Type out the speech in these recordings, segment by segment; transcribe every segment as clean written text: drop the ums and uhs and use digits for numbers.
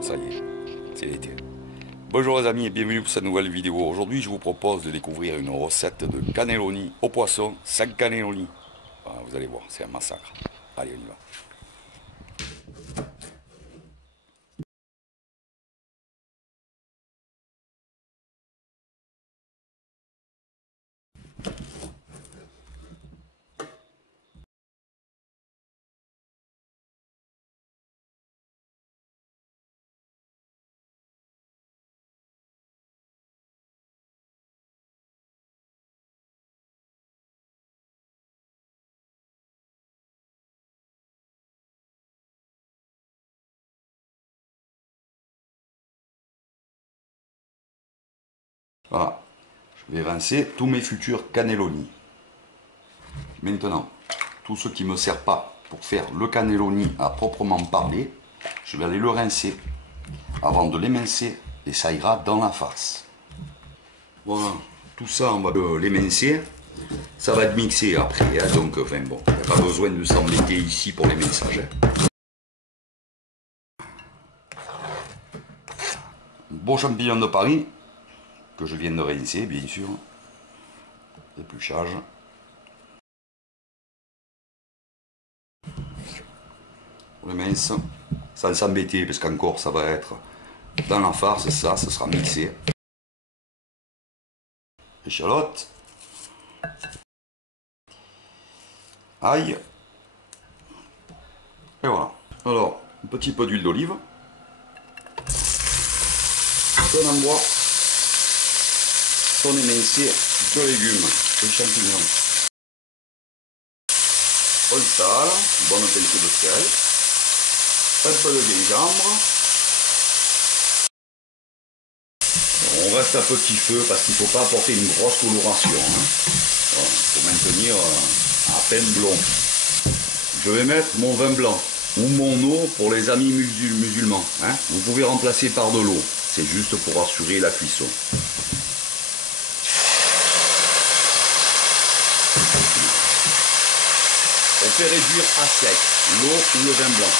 Ça y est, c'est l'été. Bonjour les amis et bienvenue pour cette nouvelle vidéo. Aujourd'hui je vous propose de découvrir une recette de cannelloni au poisson, 5 cannelloni. Voilà, vous allez voir, c'est un massacre. Allez, on y va. Voilà, je vais rincer tous mes futurs cannelloni. Maintenant, tout ce qui ne me sert pas pour faire le cannelloni à proprement parler, je vais aller le rincer avant de l'émincer et ça ira dans la farce. Voilà, tout ça on va l'émincer, ça va être mixé après, hein, donc enfin bon, il n'y a pas besoin de s'embêter ici pour l'éminçage. Beau champignon de Paris, que je viens de rincer bien sûr, épluchage. On le mince, sans s'embêter, parce qu'encore ça va être dans la farce, ça sera mixé. Échalote, ail, et voilà. Alors, un petit peu d'huile d'olive, on envoie son émincé de légumes et champignons. On le sale, une bonne pincée de sel, un peu de gingembre. On reste à petit feu parce qu'il ne faut pas apporter une grosse coloration. Hein. Voilà, il faut maintenir à peine blond. Je vais mettre mon vin blanc ou mon eau pour les amis musulmans. Hein. Vous pouvez remplacer par de l'eau. C'est juste pour assurer la cuisson. On fait réduire à sec l'eau ou le vin blanc.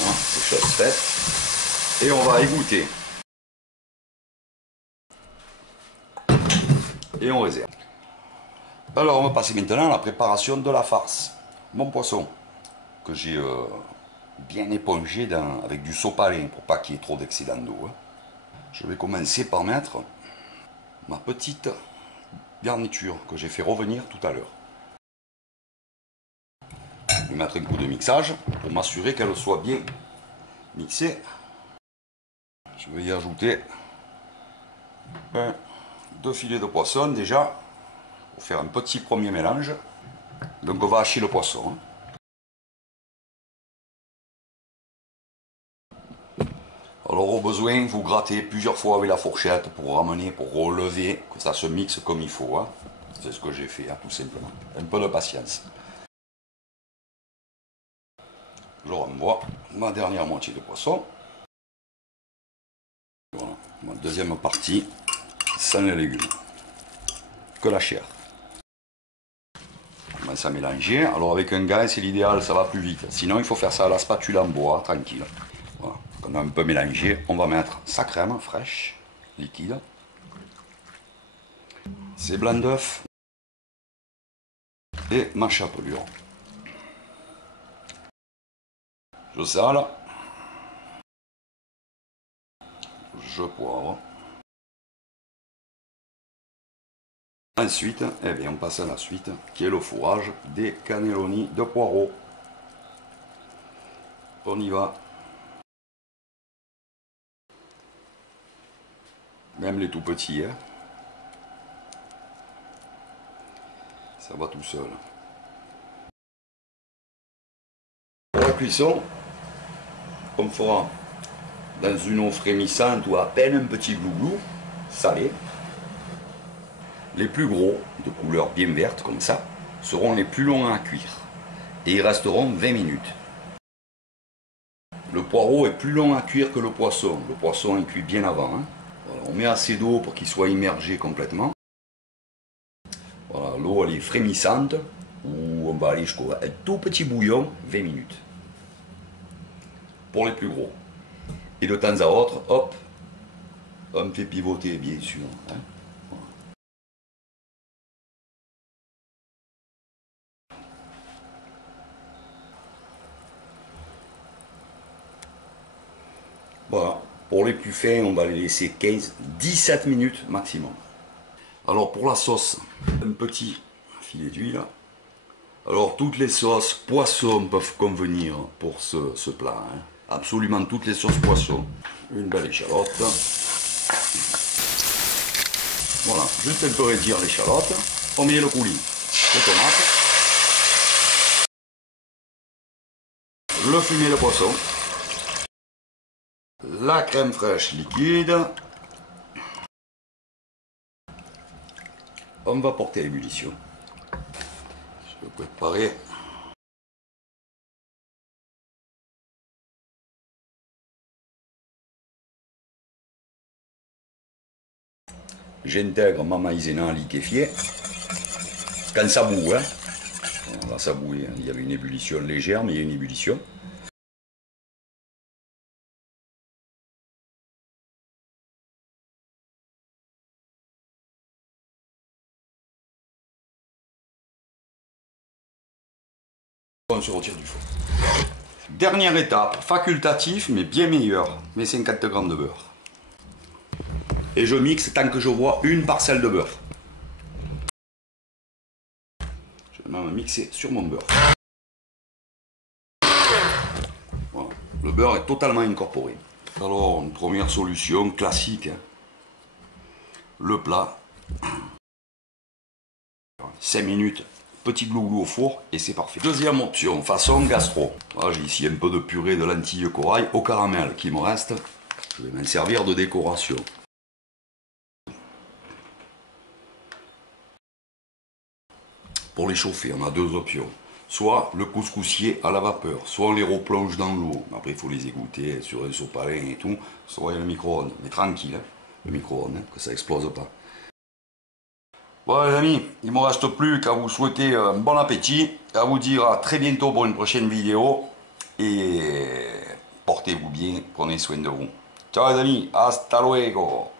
Voilà, c'est chose faite. Et on va égoutter. Et on réserve. Alors on va passer maintenant à la préparation de la farce. Mon poisson, que j'ai bien épongé avec du sopalin pour pas qu'il y ait trop d'excédent d'eau. Hein. Je vais commencer par mettre ma petite garniture que j'ai fait revenir tout à l'heure. Je vais mettre un coup de mixage pour m'assurer qu'elle soit bien mixée. Je vais y ajouter 2 filets de poisson déjà pour faire un petit premier mélange. Donc on va hacher le poisson. Hein. Alors au besoin, vous grattez plusieurs fois avec la fourchette pour ramener, pour relever, que ça se mixe comme il faut. Hein. C'est ce que j'ai fait, hein, tout simplement. Un peu de patience. Je renvoie ma dernière moitié de poisson. Voilà, ma deuxième partie, sans les légumes. Que la chair. On commence à mélanger. Alors avec un gaz, c'est l'idéal, ça va plus vite. Sinon, il faut faire ça à la spatule en bois, tranquille. Voilà. Quand on a un peu mélangé, on va mettre sa crème fraîche, liquide. Ses blancs d'œufs. Et ma chapelure. Je sale. Je poivre. Ensuite, eh bien, on passe à la suite, qui est le fourrage des cannelloni de poireaux. On y va. Même les tout petits, hein. Ça va tout seul. Pour la cuisson, on fera dans une eau frémissante ou à peine un petit glouglou, salé. Les plus gros, de couleur bien verte comme ça, seront les plus longs à cuire. Et ils resteront 20 minutes. Le poireau est plus long à cuire que le poisson. Le poisson est cuit bien avant. Hein. Voilà, on met assez d'eau pour qu'il soit immergé complètement. Voilà, l'eau elle est frémissante, ou on va aller jusqu'à un tout petit bouillon, 20 minutes. pour les plus gros. Et de temps à autre, hop, on fait pivoter, bien sûr. Hein. Voilà, pour les plus fins, on va les laisser 15-17 minutes maximum. Alors pour la sauce, un petit filet d'huile. Alors toutes les sauces poisson peuvent convenir pour ce plat. Hein. Absolument toutes les sauces poisson. Une belle échalote. Voilà, juste un peu réduire l'échalote. On met le coulis, les tomates. Le fumet de poisson. La crème fraîche liquide. On va porter à l'ébullition. Je vais préparer. J'intègre ma maïzena liquéfiée. Quand ça bout, hein. Là, ça bouille. Il y avait une ébullition légère, mais il y a une ébullition. On se retire du feu. Dernière étape, facultatif mais bien meilleur, mes 50 g de beurre. Et je mixe tant que je vois une parcelle de beurre. Je vais même mixer sur mon beurre. Voilà. Le beurre est totalement incorporé. Alors, une première solution classique. Hein. Le plat. 5 minutes. Petit glouglou au four et c'est parfait. Deuxième option, façon gastro. Voilà, j'ai ici un peu de purée de lentilles corail au caramel qui me reste. Je vais m'en servir de décoration. Pour les chauffer, on a deux options. Soit le couscoussier à la vapeur, soit on les replonge dans l'eau. Après, il faut les égoutter sur un sopalin et tout. Soit il y a le micro-ondes, mais tranquille, hein, le micro-ondes, hein, que ça explose pas. Bon les amis, il ne me reste plus qu'à vous souhaiter un bon appétit, à vous dire à très bientôt pour une prochaine vidéo et portez-vous bien, prenez soin de vous. Ciao les amis, hasta luego.